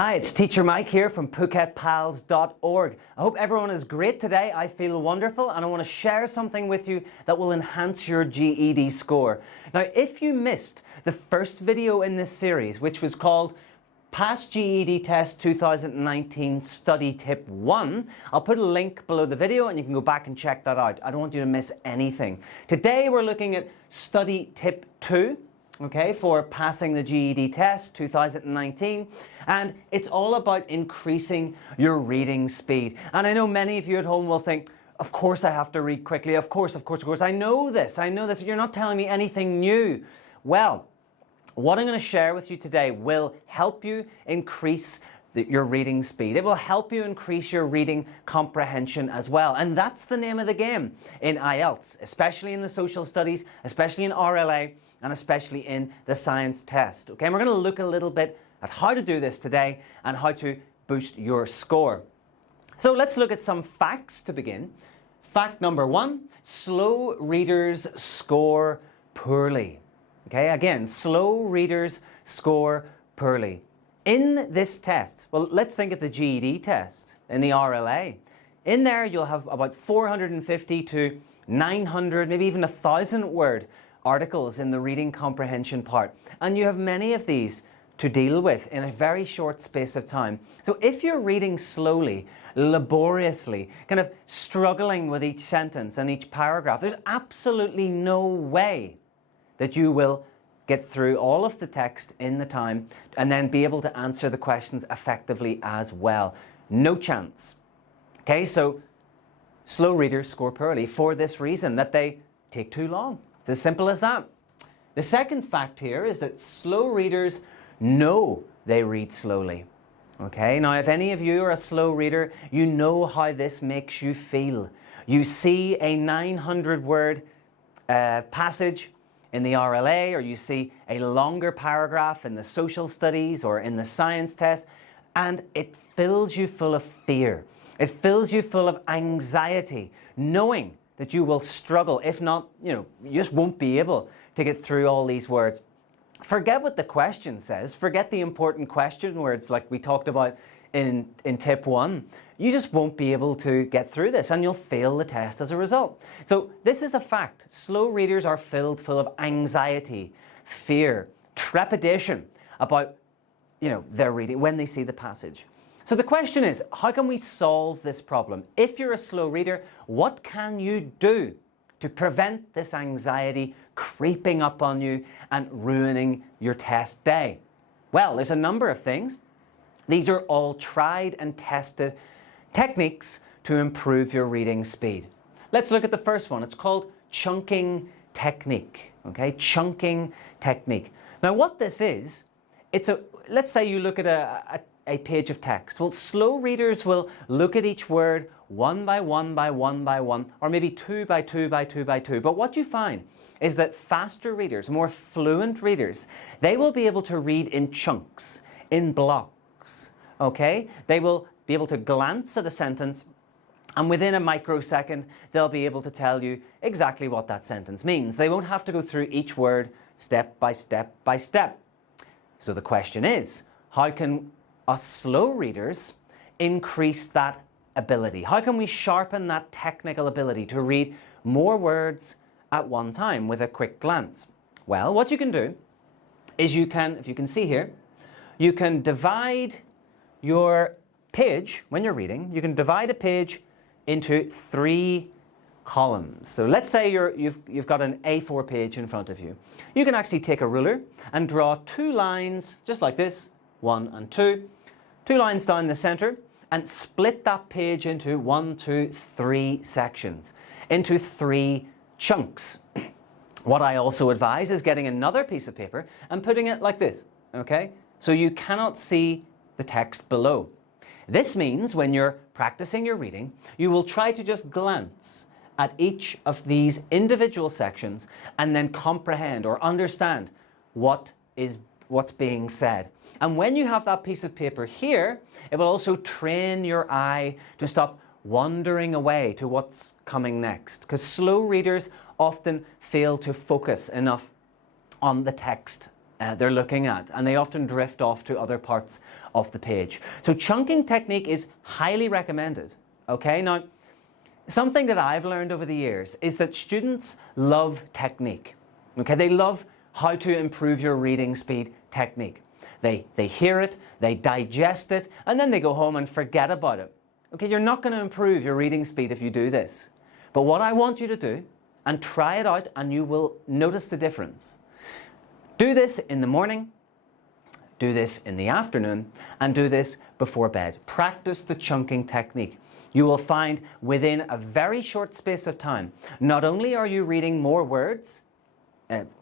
Hi, it's Teacher Mike here from PhuketPALS.org. I hope everyone is great today. I feel wonderful and I want to share something with you that will enhance your GED score. Now, if you missed the first video in this series, which was called Pass GED Test 2019 Study Tip 1, I'll put a link below the video and you can go back and check that out. I don't want you to miss anything. Today we're looking at Study Tip 2. Okay, for passing the GED test 2019, and it's all about increasing your reading speed. And I know many of you at home will think, of course I have to read quickly, of course, I know this, you're not telling me anything new. Well, what I'm going to share with you today will help you increase your reading speed. It will help you increase your reading comprehension as well. And that's the name of the game in IELTS, especially in the social studies, especially in RLA, and especially in the science test. Okay, and we're going to look a little bit at how to do this today and how to boost your score. So let's look at some facts to begin. Fact number 1, slow readers score poorly. Okay, again, slow readers score poorly. In this test, well, let's think of the GED test in the RLA. In there, you'll have about 450 to 900, maybe even 1,000 word articles in the reading comprehension part. And you have many of these to deal with in a very short space of time. So if you're reading slowly, laboriously, kind of struggling with each sentence and each paragraph, there's absolutely no way that you will get through all of the text in the time and then be able to answer the questions effectively as well. No chance. Okay, so slow readers score poorly for this reason, that they take too long. It's as simple as that. The second fact here is that slow readers know they read slowly. Okay, now if any of you are a slow reader, you know how this makes you feel. You see a 900 word passage in the RLA, or you see a longer paragraph in the social studies or in the science test, and it fills you full of fear. It fills you full of anxiety, knowing that you will struggle. If not, you just won't be able to get through all these words. Forget what the question says. Forget the important question words like we talked about in tip 1. You just won't be able to get through this and you'll fail the test as a result. So this is a fact. Slow readers are filled full of anxiety, fear, trepidation about their reading when they see the passage. So the question is, how can we solve this problem? If you're a slow reader, what can you do to prevent this anxiety creeping up on you and ruining your test day? Well, there's a number of things. These are all tried and tested techniques to improve your reading speed. Let's look at the first one. It's called chunking technique. Okay, chunking technique. Now what this is, let's say you look at a page of text. Well, slow readers will look at each word one by one by one by one, or maybe two by two by two by two. But what you find is that faster readers, more fluent readers, they will be able to read in chunks, in blocks. Okay? They will be able to glance at a sentence, and within a microsecond, they'll be able to tell you exactly what that sentence means. They won't have to go through each word step by step by step. So the question is, how can us slow readers increase that ability? How can we sharpen that technical ability to read more words at one time with a quick glance? Well, what you can do is you can, if you can see here, you can divide your page, when you're reading, you can divide a page into 3 columns. So let's say you've got an A4 page in front of you. You can actually take a ruler and draw 2 lines just like this, 1 and 2. 2 lines down the center, and split that page into 1, 2, 3 sections, into 3 chunks. What I also advise is getting another piece of paper and putting it like this, okay? So you cannot see the text below. This means when you're practicing your reading, you will try to just glance at each of these individual sections and then comprehend or understand what's being said. And when you have that piece of paper here, it will also train your eye to stop wandering away to what's coming next. Because slow readers often fail to focus enough on the text they're looking at, and they often drift off to other parts of the page. So chunking technique is highly recommended. Okay, now something that I've learned over the years is that students love technique. Okay, they love how to improve your reading speed technique. They hear it, they digest it, and then they go home and forget about it. Okay, you're not going to improve your reading speed if you do this. But what I want you to do, and try it out, and you will notice the difference. Do this in the morning, do this in the afternoon, and do this before bed. Practice the chunking technique. You will find within a very short space of time, not only are you reading more words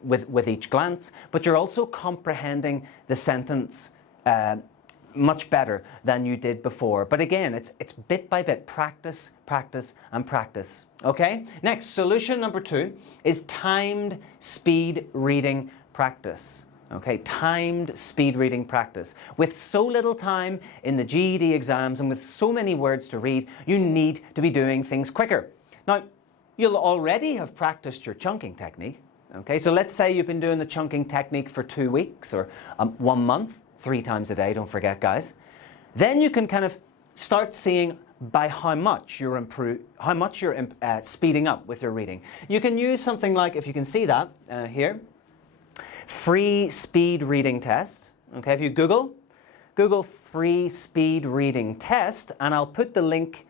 with each glance, but you're also comprehending the sentence much better than you did before. But again, it's bit by bit, practice, practice, and practice. Okay? Next, solution number 2 is timed speed reading practice. Okay, timed speed reading practice. With so little time in the GED exams and with so many words to read, you need to be doing things quicker. Now, you'll already have practiced your chunking technique. Okay, so let's say you've been doing the chunking technique for 2 weeks or 1 month, 3 times a day, don't forget guys. Then you can kind of start seeing by how much you're speeding up with your reading. You can use something like, if you can see that here, free speed reading test. Okay, if you Google free speed reading test, and I'll put the link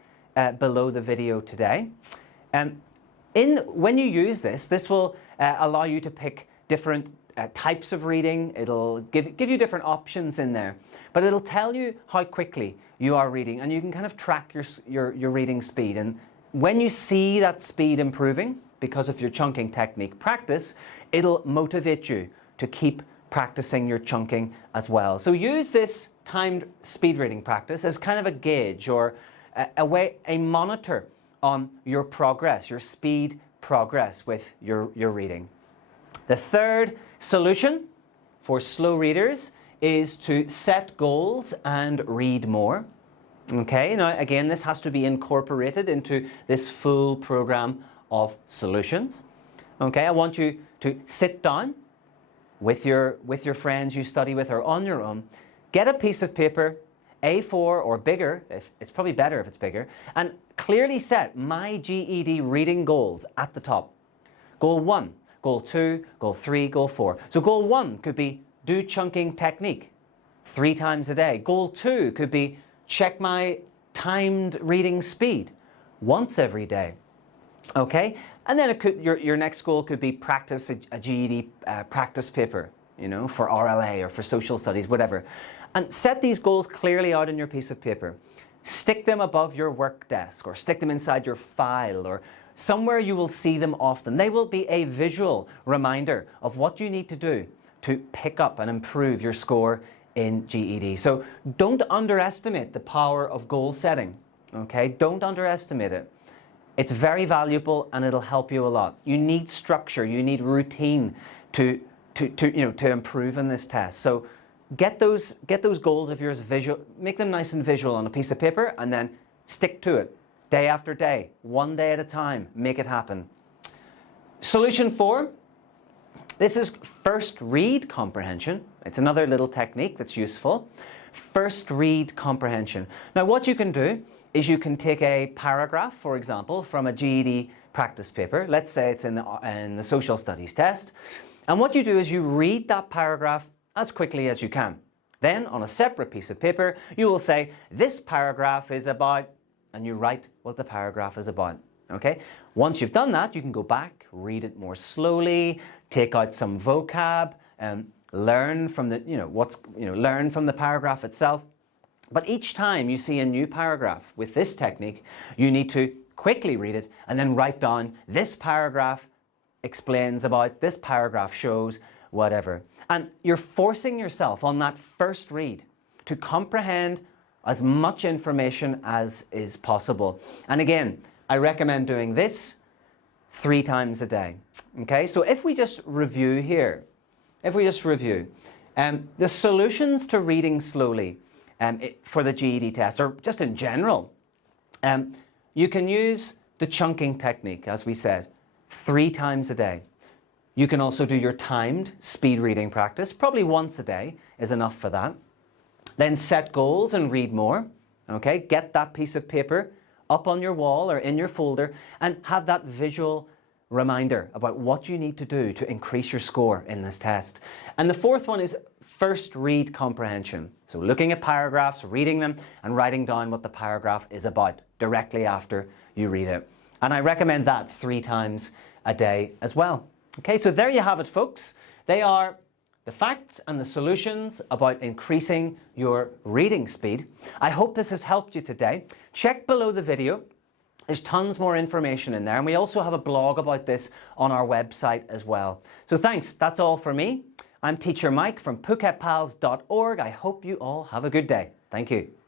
below the video today. When you use this will allow you to pick different types of reading. It'll give you different options in there, but it'll tell you how quickly you are reading, and you can kind of track your reading speed. And when you see that speed improving because of your chunking technique practice, it'll motivate you to keep practicing your chunking as well. So use this timed speed reading practice as kind of a gauge or a monitor on your progress, your speed progress with your reading. The third solution for slow readers is to set goals and read more. Okay, now again, this has to be incorporated into this full program of solutions. Okay, I want you to sit down with your friends you study with or on your own, get a piece of paper, A4 or bigger, it's probably better if it's bigger, and clearly set my GED reading goals at the top. Goal 1, goal 2, goal 3, goal 4. So goal 1 could be do chunking technique 3 times a day. Goal 2 could be check my timed reading speed once every day. Okay? And then it could, your next goal could be practice a GED practice paper, you know, for RLA or for social studies, whatever. And set these goals clearly out on your piece of paper. Stick them above your work desk or stick them inside your file or somewhere you will see them often. They will be a visual reminder of what you need to do to pick up and improve your score in GED. So don't underestimate the power of goal setting. Okay, don't underestimate it. It's very valuable and it'll help you a lot. You need structure, you need routine to improve in this test. So get those goals of yours visual, make them nice and visual on a piece of paper, and then stick to it day after day, 1 day at a time. Make it happen. Solution 4. This is first read comprehension. It's another little technique that's useful. First read comprehension. Now what you can do is you can take a paragraph, for example, from a GED practice paper. Let's say it's in the social studies test. And what you do is you read that paragraph as quickly as you can. Then on a separate piece of paper, you will say, this paragraph is about, and you write what the paragraph is about. Okay? Once you've done that, you can go back, read it more slowly, take out some vocab, and learn from the, learn from the paragraph itself. But each time you see a new paragraph with this technique, you need to quickly read it and then write down this paragraph explains about, this paragraph shows, whatever. And you're forcing yourself on that first read to comprehend as much information as is possible. And again, I recommend doing this 3 times a day. Okay, so if we just review here, the solutions to reading slowly for the GED test, or just in general, you can use the chunking technique, as we said, 3 times a day. You can also do your timed speed reading practice. Probably once a day is enough for that. Then set goals and read more. Okay, get that piece of paper up on your wall or in your folder and have that visual reminder about what you need to do to increase your score in this test. And the fourth one is first read comprehension. So looking at paragraphs, reading them and writing down what the paragraph is about directly after you read it. And I recommend that 3 times a day as well. Okay, so there you have it, folks. They are the facts and the solutions about increasing your reading speed. I hope this has helped you today. Check below the video. There's tons more information in there, and we also have a blog about this on our website as well. So thanks, that's all for me. I'm Teacher Mike from PhuketPALS.org. I hope you all have a good day. Thank you.